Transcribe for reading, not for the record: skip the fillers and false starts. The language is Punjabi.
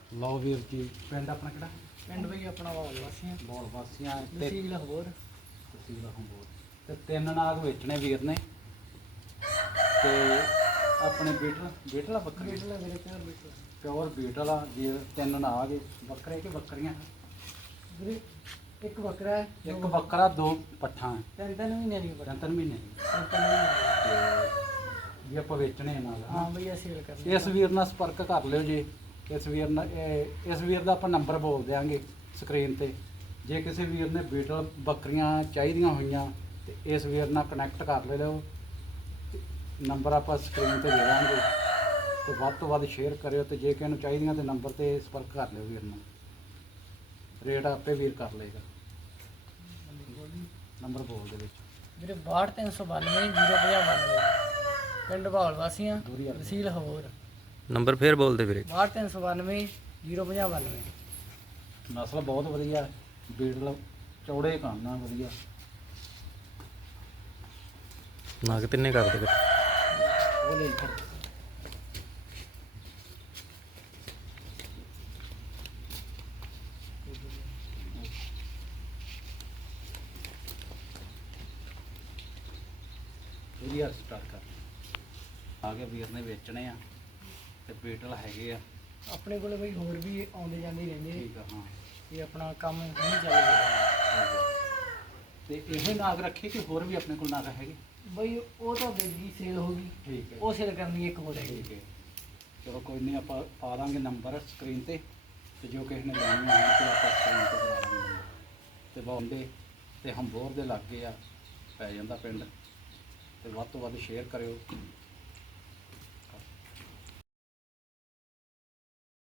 ਲਓ ਵੀਰ ਜੀ, ਪਿੰਡ ਆਪਣਾ ਕਿਹੜਾ? ਪਿੰਡ ਬਈ ਆਪਣਾ ਵਾਲ ਵਾਸੀਆਂ ਬੋਲ ਵਾਸੀਆਂ ਤੇ ਤਹਿਸੀਲ ਹੋਰ ਤਹਿਸੀਲ ਹੰਬੋਰ। ਤੇ 3 ਨਾਗ ਵੇਚਣੇ ਵੀਰ ਨੇ ਤੇ ਆਪਣੇ ਬੀਟਲ ਬੱਕਰੀ ਬੀਟਲ ਮੇਰੇ ਪਿਆਰ ਬੀਟਲ ਪਿਓਰ ਬੀਟਲ ਆ ਜੀ। 3 ਨਾਗ ਏ, ਬੱਕਰੇ ਕਿ ਬੱਕਰੀਆਂ? ਵੀਰੇ ਇੱਕ ਬੱਕਰਾ ਹੈ, ਇੱਕ ਬੱਕਰਾ 2 ਪੱਠਾਂ ਤਿੰਨ ਮਹੀਨੇ ਦੀ ਬੱਕਰੀ 3 ਮਹੀਨੇ ਦੀ। ਤਿੰਨ ਮਹੀਨੇ ਤੇ ਵੀ ਆਪਾਂ ਵੇਚਣੇ ਨਾਲ ਹਾਂ ਬਈ ਅਸੀਂ ਸੇਲ ਕਰਨੀ ਇਸ ਵੀਰ ਨਾਲ ਸੰਪਰਕ ਕਰ ਲਿਓ ਜੀ। ਇਸ ਵੀਰ ਦਾ ਆਪਾਂ ਨੰਬਰ ਬੋਲ ਦਿਆਂਗੇ ਸਕਰੀਨ ਤੇ। ਜੇ ਕਿਸੇ ਵੀਰ ਨੇ ਬੀਟਲ ਬੱਕਰੀਆਂ ਚਾਹੀਦੀਆਂ ਹੋਈਆਂ ਤੇ ਇਸ ਵੀਰ ਨਾਲ ਕਨੈਕਟ ਕਰ ਲਿਓ। ਨੰਬਰ ਆਪਾਂ ਸਕਰੀਨ ਤੇ ਦੇ ਦਾਂਗੇ ਤੇ ਵੱਧ ਤੋਂ ਵੱਧ ਸ਼ੇਅਰ ਕਰਿਓ। ਤੇ ਜੇ ਕਿਸੇ ਨੂੰ ਚਾਹੀਦੀਆਂ ਤੇ ਨੰਬਰ ਤੇ ਸੰਪਰਕ ਕਰ ਲਿਓ ਵੀਰ ਨਾਲ। ਰੇਟ ਆਪੇ ਵੀਰ ਕਰ ਲਏਗਾ। ਨੰਬਰ ਬੋਲ ਦੇ ਵਿੱਚ ਵੀਰੇ 62392 05092 ਪਿੰਡ ਵਾਲ ਵਾਸੀਆਂ ਦੂਰੀ ਆ। ਤਹਿਸੀਲ ਹੋਰ ਨੰਬਰ ਫੇਰ ਬੋਲਦੇ ਵੀਰੇ। 62392 05092 ਨਸਲ ਬਹੁਤ ਵਧੀਆ, ਬੀਟਲ ਚੌੜੇ ਕੰਨ ਆ ਵਧੀਆ। ਨਗ ਤਿੰਨੇ ਕਰਦੇ ਫਿਰ। ਉਹ ਲੈ ਫੜ। ਵਧੀਆ ਸਟਾਰਟ ਕਰ ਆ ਗਿਆ। ਵੀਰ ਨੇ ਵੇਚਣੇ ਆ ਤੇ ਬੀਟਲ ਹੈਗੇ ਆ। ਆਪਣੇ ਕੋਲੇ ਬਈ ਹੋਰ ਵੀ ਆਉਂਦੇ ਜਾਂਦੇ ਹੀ ਰਹਿੰਦੇ ਠੀਕ ਆ। ਹਾਂ ਇਹ ਆਪਣਾ ਕੰਮ ਨਹੀਂ ਚੱਲ ਰਿਹਾ ਤੇ ਇਹ ਨਾਗ ਰੱਖੇ ਕਿ ਹੋਰ ਵੀ ਆਪਣੇ ਕੋਲ ਨਾਗ ਹੈਗੇ? ਬਈ ਉਹ ਤਾਂ ਬੇਗੀ ਸੇਲ ਹੋ ਗਈ, ਠੀਕ ਹੈ, ਉਹ ਸੇਲ ਕਰਨੀ ਇੱਕ ਹੋਰ ਹੈਗੀ। ਠੀਕ ਹੈ। ਚਲੋ ਕੋਈ ਨਹੀਂ, ਆਪਾਂ ਪਾ ਦਾਂਗੇ ਨੰਬਰ ਸਕਰੀਨ ਤੇ ਤੇ ਜੋ ਕਿਸੇ ਨੇ ਲੈਣੀ ਹੋਵੇ ਤੇ ਆਪਾਂ ਸਕਰੀਨ ਤੇ ਕਰਾ ਦਾਂਗੇ। ਤੇ ਬੌਂਡੇ ਤੇ ਹੰਬੋਰ ਦੇ ਲਾਗੇ ਆ ਪੈ ਜਾਂਦਾ ਪਿੰਡ। ਤੇ ਵੱਧ ਤੋਂ ਵੱਧ ਸ਼ੇਅਰ ਕਰਿਓ।